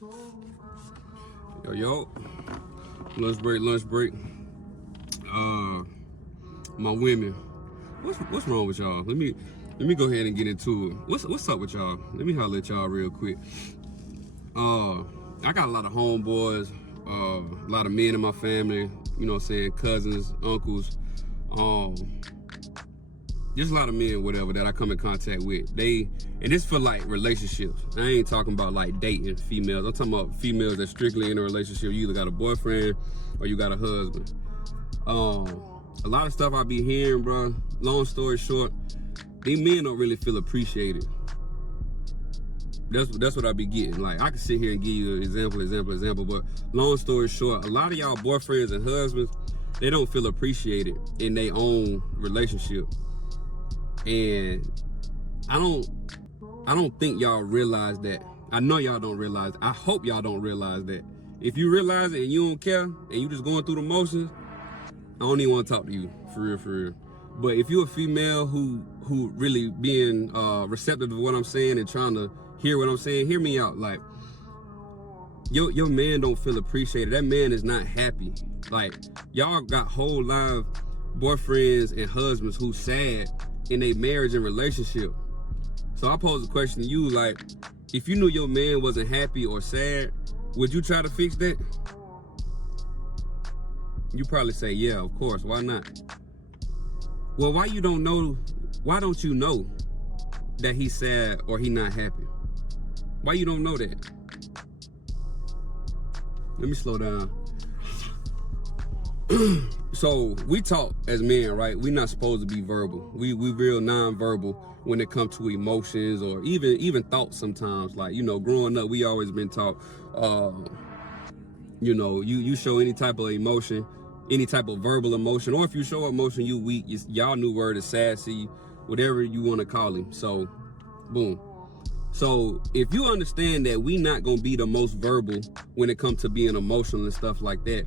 Yo, yo, lunch break. My women, what's wrong with y'all? Let me go ahead and get into it. What's up with y'all? Let me holler at y'all real quick. I got a lot of homeboys, a lot of men in my family. You know what I'm saying? Cousins, uncles, just a lot of men, whatever, that I come in contact with. And this for like relationships. I ain't talking about like dating females. I'm talking about females that's strictly in a relationship. You either got a boyfriend or you got a husband. A lot of stuff I be hearing, bro. Long story short, these men don't really feel appreciated. That's what I be getting. Like, I can sit here and give you an example, but long story short, a lot of y'all boyfriends and husbands, they don't feel appreciated in their own relationship. And I don't think y'all realize that. I know y'all don't realize. I hope y'all don't realize that. If you realize it and you don't care and you just going through the motions, I don't even want to talk to you, for real. But if you're a female who really being receptive to what I'm saying and trying to hear what I'm saying, hear me out. Like, your man don't feel appreciated. That man is not happy. Like, y'all got whole live boyfriends and husbands who sad in a marriage and relationship. So I pose a question to you, like, if you knew your man wasn't happy or sad, would you try to fix that? You probably say, yeah, of course, why not? Well, why don't you know that he's sad or he not happy? Why you don't know that? Let me slow down. So we talk as men, right? We're not supposed to be verbal. We real non-verbal when it comes to emotions or even thoughts sometimes. Like, you know, growing up, we always been taught, you know, you show any type of emotion, any type of verbal emotion, or if you show emotion, you weak. Y'all new word is sassy, whatever you want to call him. So, boom. So if you understand that we not gonna be the most verbal when it comes to being emotional and stuff like that,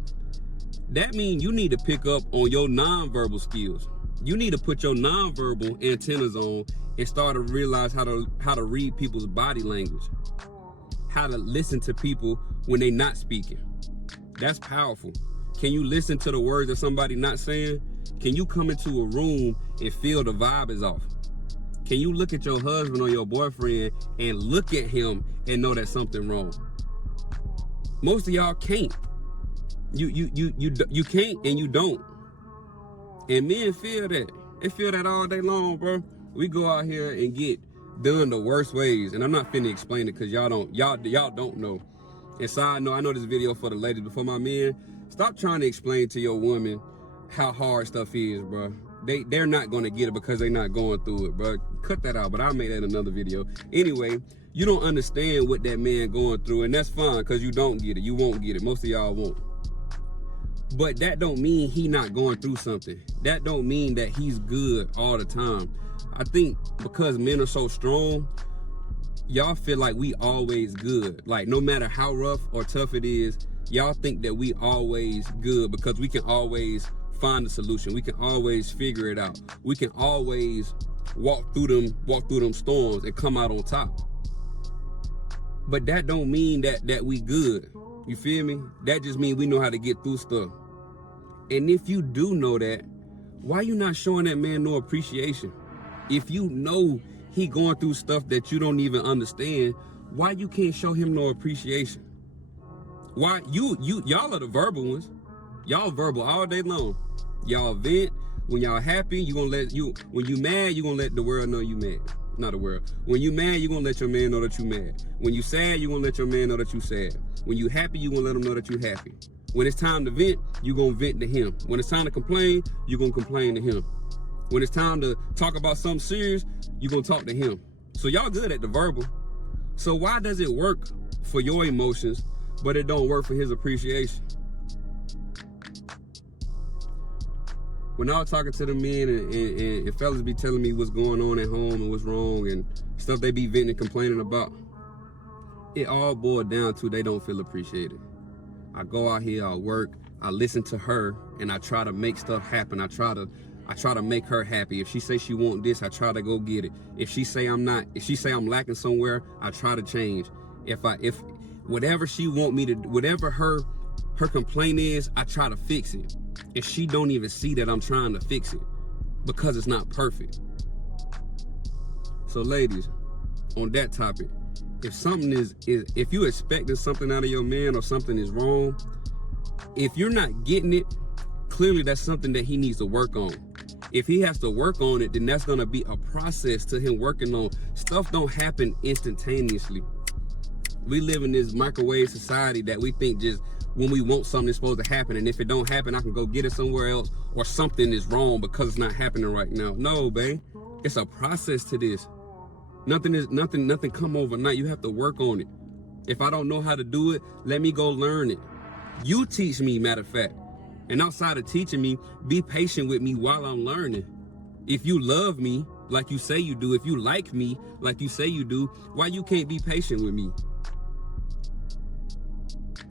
that means you need to pick up on your non-verbal skills. You need to put your non-verbal antennas on and start to realize how to read people's body language, how to listen to people when they not speaking. That's powerful. Can you listen to the words that somebody not saying? Can you come into a room and feel the vibe is off? Can you look at your husband or your boyfriend and look at him and know that something wrong? Most of y'all can't. You can't and you don't. And men feel that. They feel that all day long, bro. We go out here and get done the worst ways. And I'm not finna explain it because y'all don't know. And side note, I know this video for the ladies, but for my men, stop trying to explain to your woman how hard stuff is, bro. They're not gonna get it because they're not going through it, bro. Cut that out, but I'll make that in another video. Anyway, you don't understand what that man going through, and that's fine because you don't get it. You won't get it. Most of y'all won't. But that don't mean he not going through something. That don't mean that he's good all the time. I think because men are so strong, y'all feel like we always good. Like, no matter how rough or tough it is, y'all think that we always good because we can always find a solution. We can always figure it out. We can always walk through them storms and come out on top. But that don't mean that we good. You feel me? That just means we know how to get through stuff. And if you do know that, why you not showing that man no appreciation? If you know he going through stuff that you don't even understand, why you can't show him no appreciation? Why y'all are the verbal ones. Y'all verbal all day long. Y'all vent. When y'all happy, when you mad, you gonna let the world know you mad. Not the world. When you mad, you gonna let your man know that you mad. When you sad, you gonna let your man know that you sad. When you happy, you gonna let him know that you happy. When it's time to vent, you gonna vent to him. When it's time to complain, you gonna complain to him. When it's time to talk about something serious, you gonna talk to him. So y'all good at the verbal. So why does it work for your emotions, but it don't work for his appreciation? When I was talking to the men and fellas be telling me what's going on at home and what's wrong and stuff they be venting and complaining about, it all boiled down to they don't feel appreciated. I go out here, I work, I listen to her, and I try to make stuff happen. I try to make her happy. If she say she want this, I try to go get it. If she say I'm lacking somewhere, I try to change. If Whatever she want me to, whatever her complaint is, I try to fix it. And she don't even see that I'm trying to fix it because it's not perfect. So ladies, on that topic, if something if you expecting something out of your man or something is wrong, if you're not getting it, clearly that's something that he needs to work on. If he has to work on it, then that's gonna be a process to him working on. Stuff don't happen instantaneously. We live in this microwave society that we think just when we want something, it's supposed to happen. And if it don't happen, I can go get it somewhere else, or something is wrong because it's not happening right now. No, babe, it's a process to this. Nothing come overnight. You have to work on it. If I don't know how to do it, let me go learn it. You teach me, matter of fact. And outside of teaching me, be patient with me while I'm learning. If you love me like you say you do, if you like me like you say you do, why you can't be patient with me?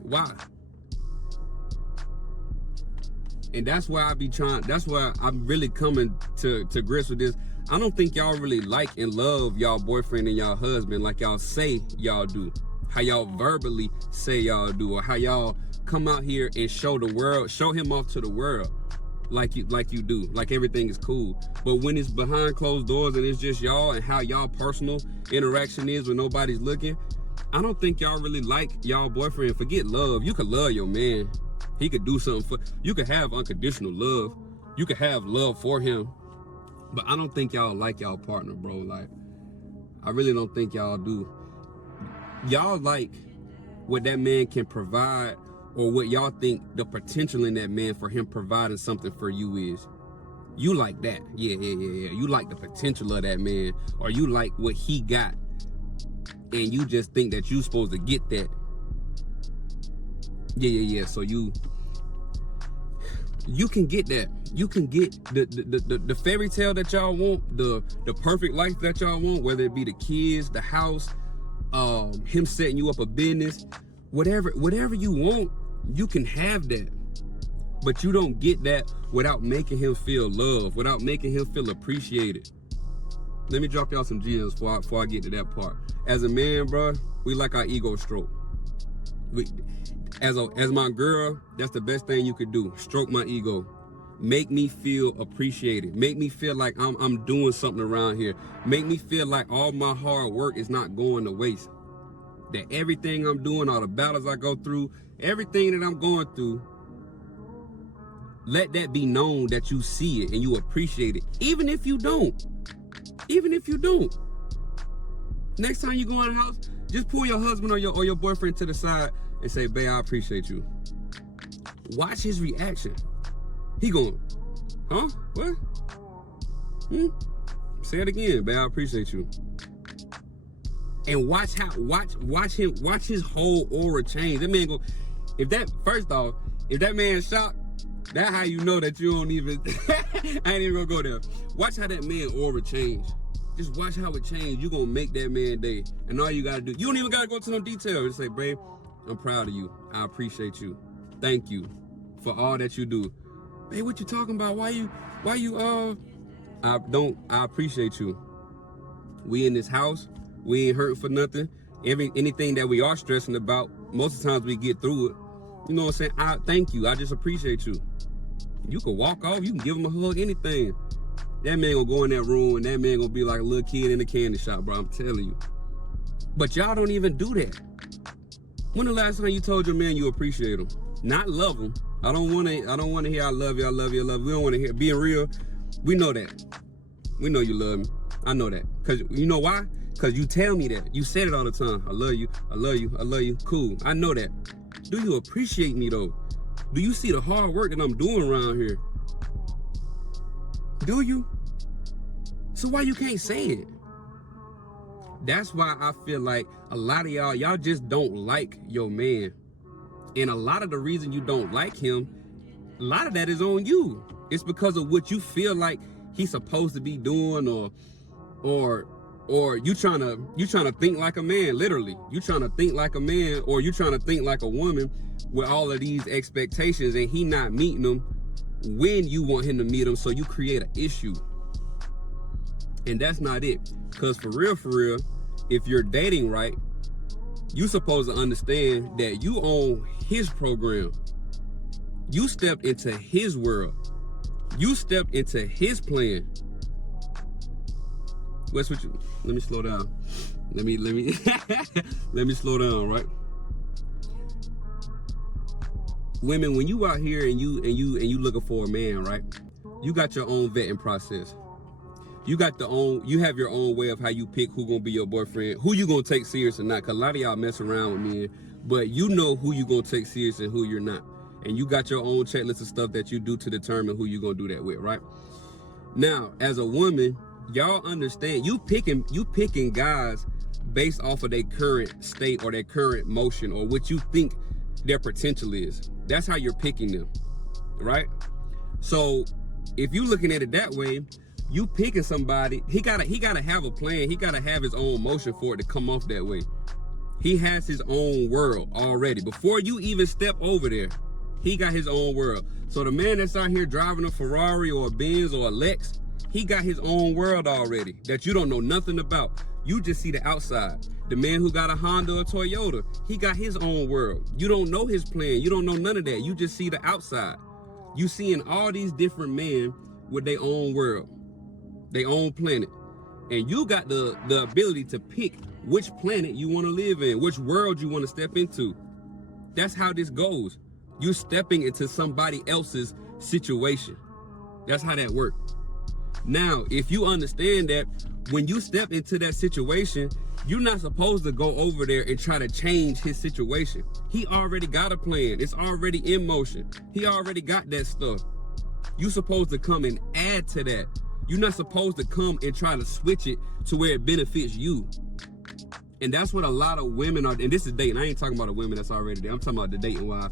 Why? And that's why that's why I'm really coming to grips with this. I don't think y'all really like and love y'all boyfriend and y'all husband like y'all say y'all do. How y'all verbally say y'all do, or how y'all come out here and show him off to the world like you do, like everything is cool. But when it's behind closed doors and it's just y'all and how y'all personal interaction is when nobody's looking, I don't think y'all really like y'all boyfriend. Forget love. You could love your man. He could do something for you. Could have unconditional love. You could have love for him. But I don't think y'all like y'all partner, bro. Like, I really don't think y'all do. Y'all like what that man can provide, or what y'all think the potential in that man for him providing something for you is. You like that. Yeah. You like the potential of that man, or you like what he got. And you just think that you supposed to get that. Yeah. So you can get that. You can get the fairy tale that y'all want, the perfect life that y'all want, whether it be the kids, the house, him setting you up a business, whatever you want, you can have that. But you don't get that without making him feel loved, without making him feel appreciated. Let me drop y'all some gems before I get to that part. As a man, bro, we like our ego stroke. As my girl, that's the best thing you could do. Stroke my ego. Make me feel appreciated. Make me feel like I'm doing something around here. Make me feel like all my hard work is not going to waste. That everything I'm doing, all the battles I go through, everything that I'm going through, let that be known that you see it and you appreciate it. Even if you don't. Next time you go in the house, just pull your husband or your boyfriend to the side and say, babe, I appreciate you. Watch his reaction. He going, huh? What? Say it again, babe, I appreciate you. And watch his whole aura change. That man go, if that man's shocked, that's how you know that you don't even, I ain't even gonna go there. Watch how that man aura change. Just watch how it change. You gonna make that man day. And all you gotta do, you don't even gotta go to no detail. Just say, babe, I'm proud of you. I appreciate you. Thank you for all that you do. Babe, what you talking about? Why you I appreciate you. We in this house, we ain't hurting for nothing. Anything that we are stressing about, most of the times we get through it. You know what I'm saying? I thank you. I just appreciate you. You can walk off, you can give him a hug, anything. That man gonna go in that room and that man gonna be like a little kid in a candy shop, bro. I'm telling you. But y'all don't even do that. When the last time you told your man you appreciate him? Not love him. I don't wanna hear I love you, I love you, I love you. We don't wanna hear being real. We know that. We know you love me. I know that. Cause you know why? Cause you tell me that. You said it all the time. I love you, I love you, I love you. Cool. I know that. Do you appreciate me though? Do you see the hard work that I'm doing around here? Do you? So why you can't say it? That's why I feel like a lot of y'all just don't like your man. And a lot of the reason you don't like him, a lot of that is on you. It's because of what you feel like he's supposed to be doing, or you trying to think like a man, literally. You trying to think like a man, or you trying to think like a woman with all of these expectations, and he not meeting them when you want him to meet them, so you create an issue. And that's not it. Because for real, if you're dating right, You supposed to understand that you own his program. You stepped into his world. You stepped into his plan. What's with you? Let me slow down. Let me let me slow down, right? Women, when you out here and you looking for a man, right? You got your own vetting process. You have your own way of how you pick who gonna be your boyfriend, who you gonna take serious or not. Cause a lot of y'all mess around with men, but you know who you gonna take serious and who you're not. And you got your own checklist of stuff that you do to determine who you gonna do that with, right? Now, as a woman, y'all understand you picking guys based off of their current state or their current motion or what you think their potential is. That's how you're picking them, right? So if you looking at it that way, you picking somebody, he gotta have a plan. He gotta have his own motion for it to come off that way. He has his own world already. Before you even step over there, he got his own world. So the man that's out here driving a Ferrari or a Benz or a Lex, he got his own world already that you don't know nothing about. You just see the outside. The man who got a Honda or Toyota, he got his own world. You don't know his plan. You don't know none of that. You just see the outside. You seeing all these different men with their own world, their own planet. And you got the ability to pick which planet you want to live in, which world you want to step into. That's how this goes. You're stepping into somebody else's situation. That's how that works. Now, if you understand that when you step into that situation, you're not supposed to go over there and try to change his situation. He already got a plan. It's already in motion. He already got that stuff. You're supposed to come and add to that. You're not supposed to come and try to switch it to where it benefits you. And that's what a lot of women are, and this is dating. I ain't talking about the women that's already there. I'm talking about the dating wife.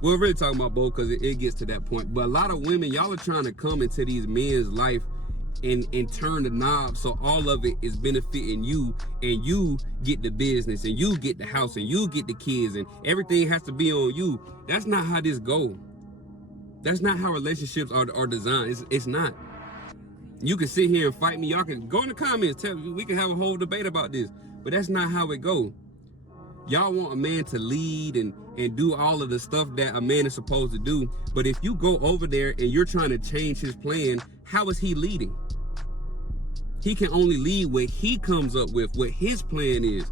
We're really talking about both because it gets to that point. But a lot of women, y'all are trying to come into these men's life and turn the knob so all of it is benefiting you, and you get the business and you get the house and you get the kids and everything has to be on you. That's not how this goes. That's not how relationships are designed. It's not. You can sit here and fight me. Y'all can go in the comments, tell me, we can have a whole debate about this. But that's not how it goes. Y'all want a man to lead and do all of the stuff that a man is supposed to do. But if you go over there and you're trying to change his plan, how is he leading? He can only lead what he comes up with, what his plan is.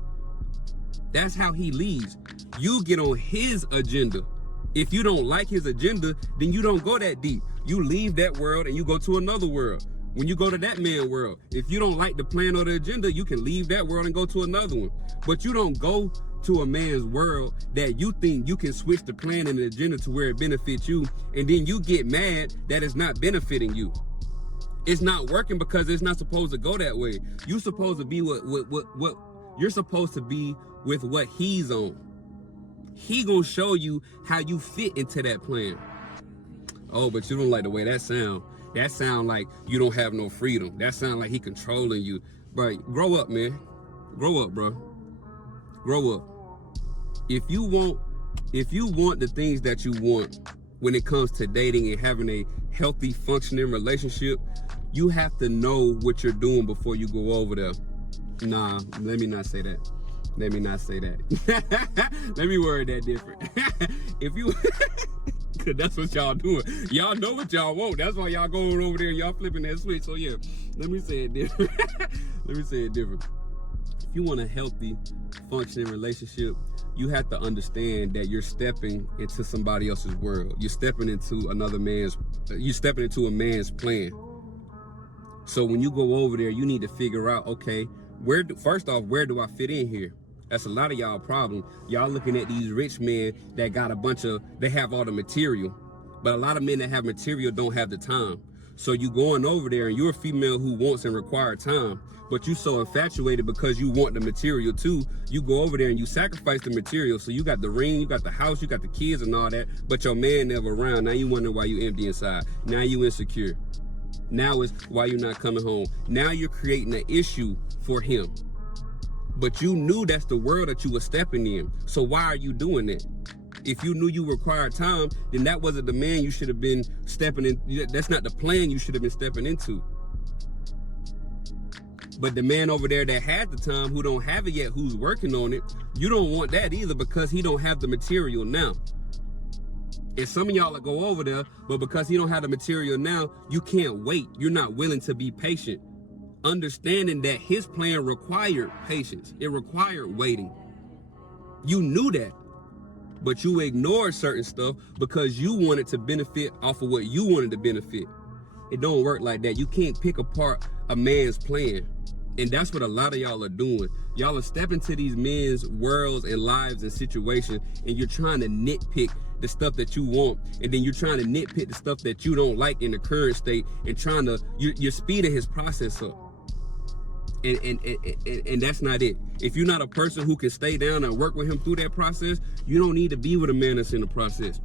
That's how he leads. You get on his agenda. If you don't like his agenda, then you don't go that deep. You leave that world and you go to another world. When you go to that man's world, if you don't like the plan or the agenda, you can leave that world and go to another one. But you don't go to a man's world that you think you can switch the plan and the agenda to where it benefits you, and then you get mad that it's not benefiting you. It's not working because it's not supposed to go that way. You're supposed to be what you're supposed to be with what he's on. He gonna show you how you fit into that plan. Oh, but you don't like the way that sound. That sound like you don't have no freedom. That sound like he controlling you. Bro, grow up, man. Grow up, bro. Grow up. If you want the things that you want when it comes to dating and having a healthy, functioning relationship, you have to know what you're doing before you go over there. Nah, let me not say that. Let me not say that. Let me word that different. If you, cause that's what y'all doing. Y'all know what y'all want. That's why y'all going over there and y'all flipping that switch. So yeah, let me say it different. Let me say it different. If you want a healthy, functioning relationship, you have to understand that you're stepping into somebody else's world. You're stepping into a man's plan. So when you go over there, you need to figure out, okay, first off, where do I fit in here? That's a lot of y'all problem. Y'all looking at these rich men that got they have all the material, but a lot of men that have material don't have the time. So you going over there and you're a female who wants and requires time, but you so infatuated because you want the material too. You go over there and you sacrifice the material. So you got the ring, you got the house, you got the kids and all that, but your man never around. Now you wonder why you empty inside. Now you insecure. Now is why you're not coming home. Now you're creating an issue for him. But you knew that's the world that you were stepping in. So why are you doing that? If you knew you required time, then that wasn't the man you should have been stepping in. That's not the plan you should have been stepping into. But the man over there that had the time, who don't have it yet, who's working on it, you don't want that either because he don't have the material now. And some of y'all will go over there, but because he don't have the material now, you can't wait. You're not willing to be patient. Understanding that his plan required patience. It required waiting. You knew that, but you ignored certain stuff because you wanted to benefit off of what you wanted to benefit. It don't work like that. You can't pick apart a man's plan. And that's what a lot of y'all are doing. Y'all are stepping to these men's worlds and lives and situations, and you're trying to nitpick the stuff that you want, and then you're trying to nitpick the stuff that you don't like in the current state, and you're speeding his process up. And that's not it. If you're not a person who can stay down and work with him through that process, you don't need to be with a man that's in the process.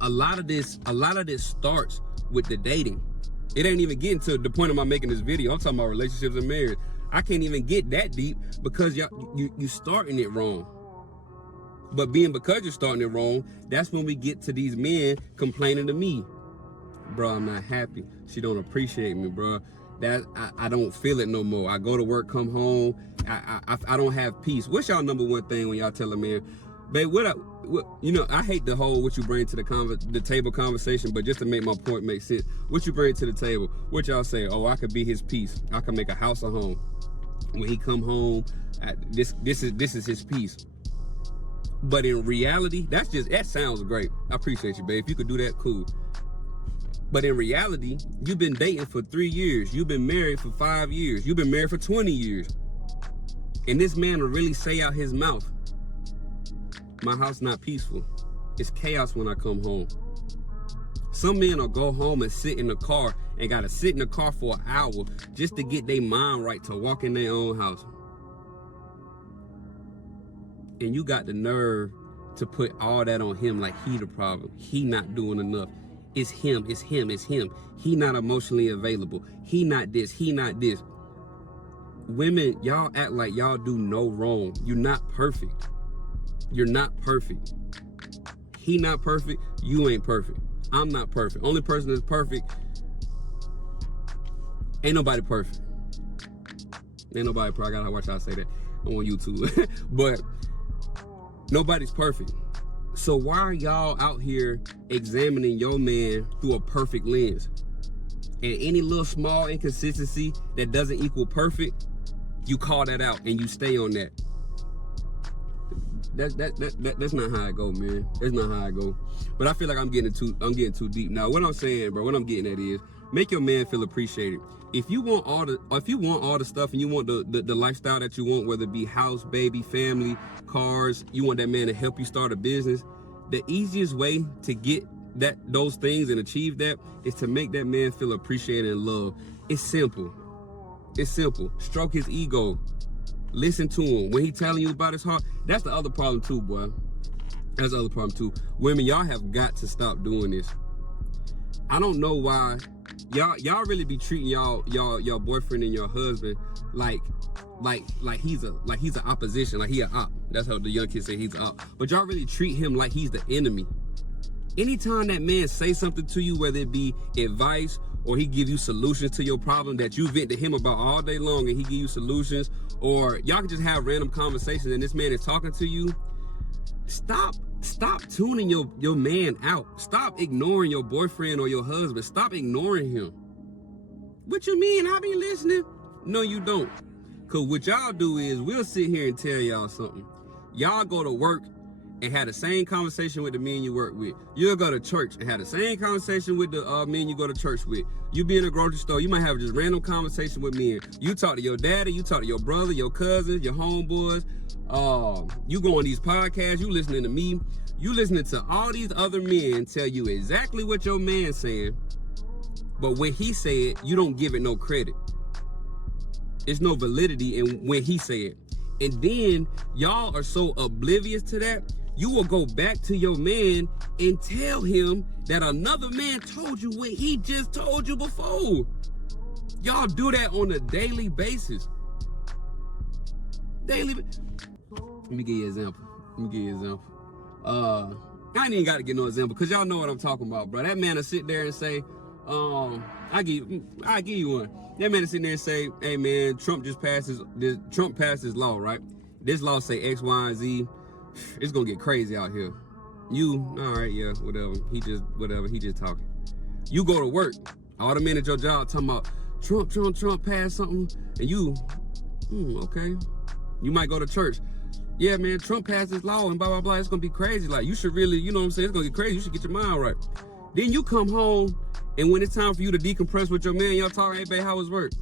A lot of this starts with the dating. It ain't even getting to the point of my making this video. I'm talking about relationships and marriage. I can't even get that deep because you starting it wrong. But because you're starting it wrong, that's when we get to these men complaining to me. Bro, I'm not happy. She don't appreciate me, bro. That I don't feel it no more. I go to work, come home. I don't have peace. What's y'all number one thing when y'all tell a man, babe, I hate the whole what you bring to the table conversation, but just to make my point make sense, what you bring to the table, what y'all say, oh, I could be his peace. I could make a house a home. When he come home, this is his peace. But in reality, that sounds great. I appreciate you, babe. If you could do that, cool. But in reality, you've been dating for 3 years. You've been married for 5 years. You've been married for 20 years. And this man will really say out his mouth, my house not peaceful. It's chaos when I come home. Some men will go home and sit in the car and gotta sit in the car for an hour just to get their mind right to walk in their own house. And you got the nerve to put all that on him like he the problem. He not doing enough. It's him, it's him, it's him. He not emotionally available. He not this, he not this. Women, y'all act like y'all do no wrong. You're not perfect. You're not perfect. He not perfect, you ain't perfect. I'm not perfect. Only person that's perfect, ain't nobody perfect. Ain't nobody perfect. I gotta watch how I say that. I'm on YouTube. But nobody's perfect. So why are y'all out here examining your man through a perfect lens? And any little small inconsistency that doesn't equal perfect, you call that out and you stay on that. That's not how I go, man. That's not how I go. But I feel like I'm getting too deep. Now, what I'm saying, bro, what I'm getting at is make your man feel appreciated. If you want all the stuff and you want the lifestyle that you want, whether it be house, baby, family, cars, you want that man to help you start a business, the easiest way to get those things and achieve that is to make that man feel appreciated and loved. It's simple. It's simple. Stroke his ego. Listen to him. When he telling you about his heart, that's the other problem too, boy. That's the other problem too. Women, y'all have got to stop doing this. I don't know why y'all really be treating y'all boyfriend and your husband like he's an opposition, like he an op. That's how the young kids say he's an op. But y'all really treat him like he's the enemy. Anytime that man say something to you, whether it be advice or he give you solutions to your problem that you vent to him about all day long and he give you solutions, or y'all can just have random conversations and this man is talking to you, stop tuning your man out. Stop ignoring your boyfriend or your husband. Stop ignoring him. What you mean? I be listening? No, you don't. Cause what y'all do is we'll sit here and tell y'all something. Y'all go to work and have the same conversation with the men you work with. You'll go to church and have the same conversation with the men you go to church with. You be in a grocery store, you might have just random conversation with men. You talk to your daddy, you talk to your brother, your cousins, your homeboys. You go on these podcasts, you listening to me. You listening to all these other men tell you exactly what your man's saying. But when he say it, you don't give it no credit. There's no validity in when he say it. And then y'all are so oblivious to that, you will go back to your man and tell him that another man told you what he just told you before. Y'all do that on a daily basis. Let me give you an example. I ain't even got to get no example because y'all know what I'm talking about, bro. That man will sit there and say, I give you one. That man is sitting there and say, hey man, Trump passed his law, right? This law say X, Y, and Z. It's gonna get crazy out here. You, all right, yeah, whatever. He just talking. You go to work, all the men at your job talking about Trump passed something, and you, okay. You might go to church. Yeah, man, Trump passed his law and blah, blah, blah. It's gonna be crazy. Like, you should really, you know what I'm saying? It's gonna get crazy. You should get your mind right. Then you come home, and when it's time for you to decompress with your man, y'all talking, hey, babe, how was work?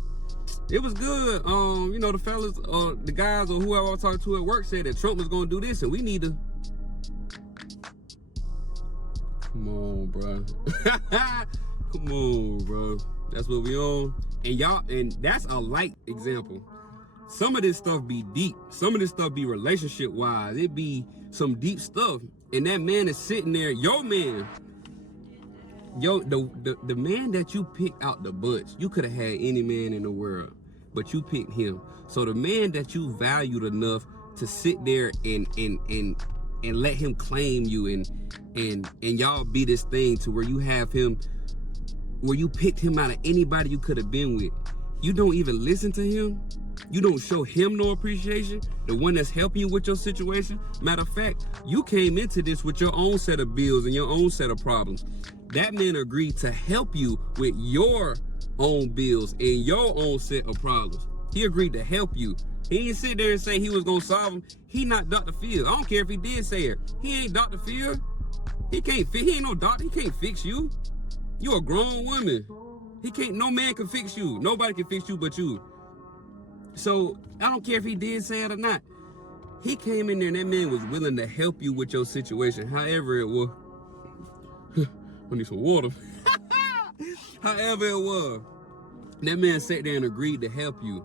It was good. You know, the fellas, the guys or whoever I was talking to at work said that Trump was gonna do this, and we need to. Come on, bro. Come on, bro. That's what we on. And that's a light example. Some of this stuff be deep. Some of this stuff be relationship wise. It be some deep stuff. And that man is sitting there, your man. The man that you picked out the bunch, you could have had any man in the world, but you picked him. So the man that you valued enough to sit there and let him claim you and y'all be this thing to where you have him, where you picked him out of anybody you could have been with. You don't even listen to him. You don't show him no appreciation, the one that's helping you with your situation. Matter of fact, you came into this with your own set of bills and your own set of problems. That man agreed to help you with your own bills and your own set of problems. He agreed to help you. He didn't sit there and say he was gonna solve them. He not Dr. Phil. I don't care if he did say it. He ain't Dr. Phil. He ain't no doctor. He can't fix you. You a grown woman. No man can fix you. Nobody can fix you but you. So I don't care if he did say it or not. He came in there and that man was willing to help you with your situation, however it was. I need some water. However it was. That man sat there and agreed to help you.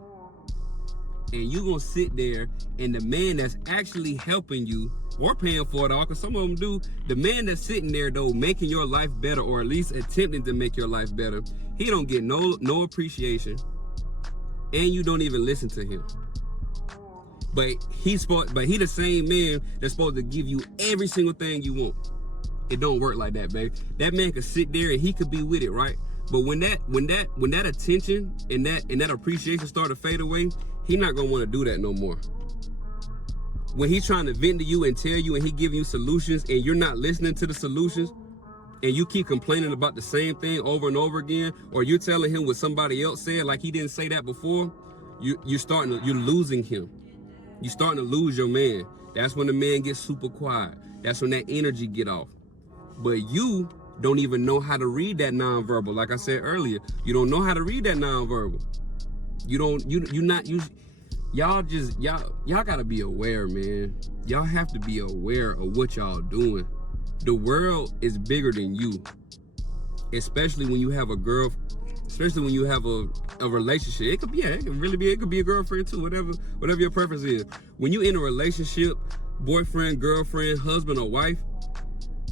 And you gonna sit there and the man that's actually helping you or paying for it all, because some of them do, the man that's sitting there though making your life better, or at least attempting to make your life better, he don't get no appreciation. And you don't even listen to him. But he the same man that's supposed to give you every single thing you want. It don't work like that, baby. That man could sit there and he could be with it, right? But when that attention and that appreciation start to fade away, he not gonna want to do that no more. When he's trying to vent to you and tell you and he giving you solutions and you're not listening to the solutions, and you keep complaining about the same thing over and over again, or you're telling him what somebody else said like he didn't say that before, you're losing him. You're starting to lose your man. That's when the man gets super quiet. That's when that energy get off. But you don't even know how to read that nonverbal. Like I said earlier, you don't know how to read that nonverbal. Y'all gotta be aware, man. Y'all have to be aware of what y'all doing. The world is bigger than you, especially when you have a girl, especially when you have a relationship. It could be a girlfriend too, whatever your preference is. When you're in a relationship, boyfriend, girlfriend, husband, or wife,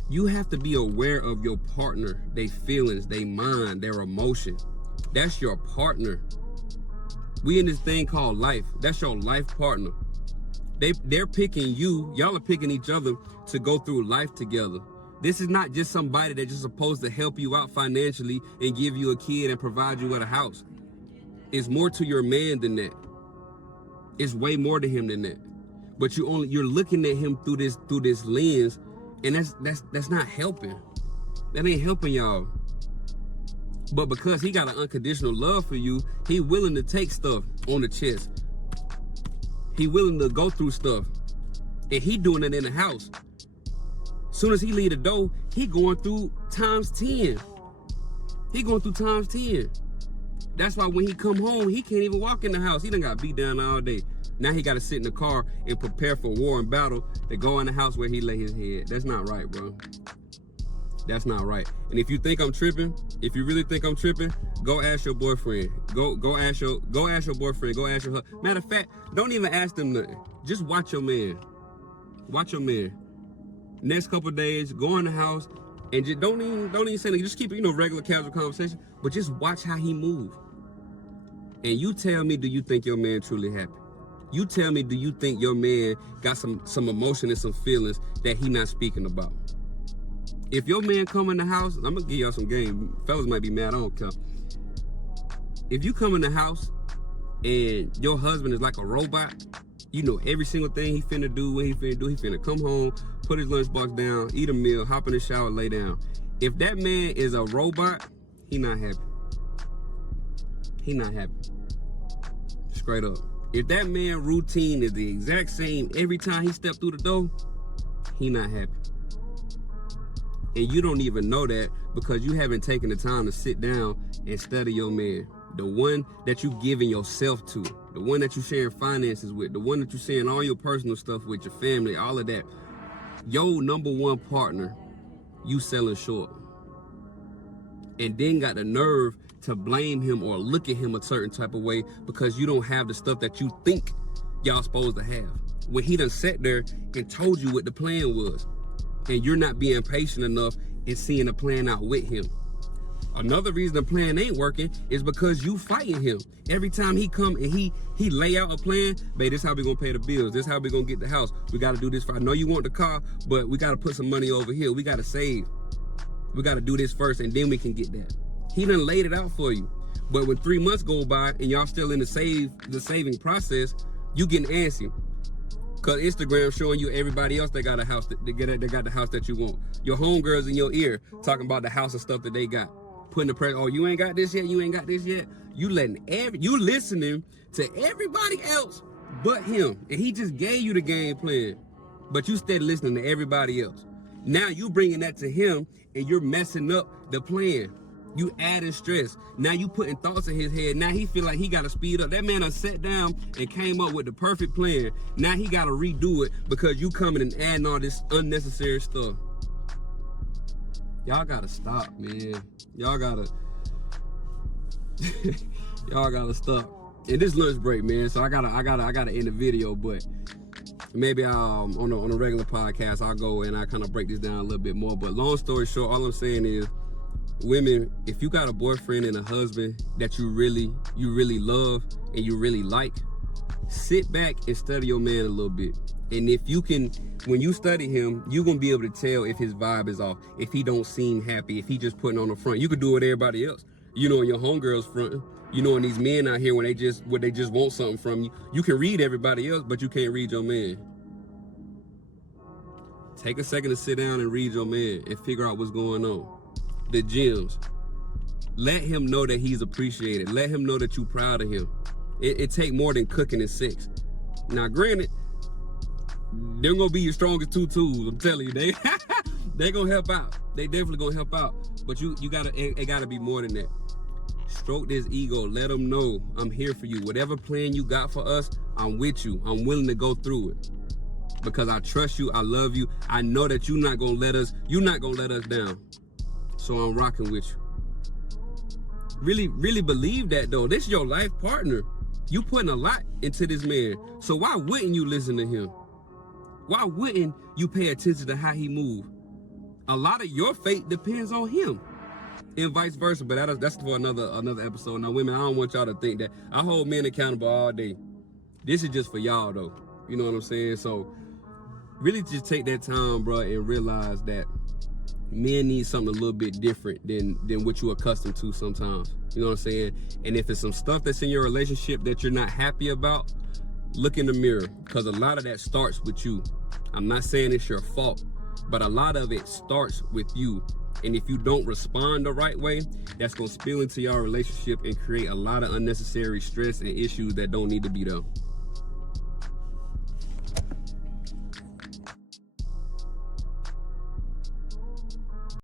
you have to be aware of your partner, their feelings, their mind, their emotion. That's your partner. We in this thing called life. That's your life partner. They're picking you, y'all are picking each other to go through life together. This is not just somebody that's just supposed to help you out financially and give you a kid and provide you with a house. It's more to your man than that. It's way more to him than that. But you're looking at him through this lens, and that's not helping. That ain't helping y'all. But because he got an unconditional love for you, he willing to take stuff on the chest. He willing to go through stuff. And he doing it in the house. Soon as he leave the door, he going through times 10. He going through times 10. That's why when he come home, he can't even walk in the house. He done got beat down all day. Now he got to sit in the car and prepare for war and battle to go in the house where he lay his head. That's not right, bro. That's not right. And if you think I'm tripping, if you really think I'm tripping, go ask your boyfriend. Go ask your boyfriend. Go ask your husband. Matter of fact, don't even ask them nothing. Just watch your man. Watch your man. Next couple of days, go in the house and just don't even say anything. Just keep it, regular casual conversation, but just watch how he move. And you tell me, do you think your man truly happy? You tell me, do you think your man got some emotion and some feelings that he not speaking about? If your man come in the house, I'm gonna give y'all some game. Fellas might be mad, I don't care. if you come in the house and your husband is like a robot, you know every single thing he finna do, what he finna do. He finna come home, put his lunchbox down, eat a meal, hop in the shower, lay down. If that man is a robot, he not happy. He not happy. Straight up. If that man routine is the exact same every time he step through the door, he not happy. And you don't even know that because you haven't taken the time to sit down and study your man. The one that you giving yourself to, the one that you sharing finances with, the one that you sharing all your personal stuff with, your family, all of that. Your number one partner, you selling short. And then got the nerve to blame him or look at him a certain type of way because you don't have the stuff that you think y'all supposed to have. When he done sat there and told you what the plan was, and you're not being patient enough and seeing the plan out with him. Another reason the plan ain't working is because you fighting him. Every time he come and he lay out a plan, babe, this how we gonna pay the bills. This how we gonna get the house. We gotta do this. I know you want the car, but we gotta put some money over here. We gotta save. We gotta do this first and then we can get that. He done laid it out for you. But when 3 months go by and y'all still in the saving process, you getting antsy. Cause Instagram showing you everybody else that got a house that they got the house that you want. Your homegirls in your ear talking about the house and stuff that they got. Putting the pressure, oh, you ain't got this yet, you ain't got this yet. You listening to everybody else but him. And he just gave you the game plan. But you steady listening to everybody else. Now you bringing that to him and you're messing up the plan. You adding stress. Now you putting thoughts in his head. Now he feel like he got to speed up. That man done sat down and came up with the perfect plan. Now he got to redo it because you coming and adding all this unnecessary stuff. Y'all got to stop, man. Y'all got to stop. And this lunch break, man. So I gotta end the video, but maybe on a regular podcast, I'll go and I kind of break this down a little bit more. But long story short, all I'm saying is, women, if you got a boyfriend and a husband that you really love and you really like, sit back and study your man a little bit. And if you can, when you study him, you're gonna be able to tell if his vibe is off, if he don't seem happy, if he just putting on the front. You could do it with everybody else. You know, in your homegirls front, you know, and these men out here when they just want something from you, you can read everybody else, but you can't read your man. Take a second to sit down and read your man and figure out what's going on. The gems. Let him know that he's appreciated. Let him know that you're proud of him. It take more than cooking and sex. Now, granted, they're gonna be your strongest two tools. I'm telling you, they gonna help out. They definitely gonna help out. But it gotta be more than that. Stroke this ego. Let them know I'm here for you. Whatever plan you got for us, I'm with you. I'm willing to go through it because I trust you. I love you. I know that you're not gonna let us down. So I'm rocking with you. Really, really believe that though. This is your life partner. You putting a lot into this man. So why wouldn't you listen to him? Why wouldn't you pay attention to how he move? A lot of your fate depends on him, and vice versa. But that's for another episode. Now, women, I don't want y'all to think that I hold men accountable all day. This is just for y'all though. You know what I'm saying? So really, just take that time, bro, and realize that men need something a little bit different than what you're accustomed to sometimes. You know what I'm saying? And if it's some stuff that's in your relationship that you're not happy about, look in the mirror, because a lot of that starts with you. I'm not saying it's your fault, but a lot of it starts with you. And if you don't respond the right way, that's going to spill into your relationship and create a lot of unnecessary stress and issues that don't need to be there.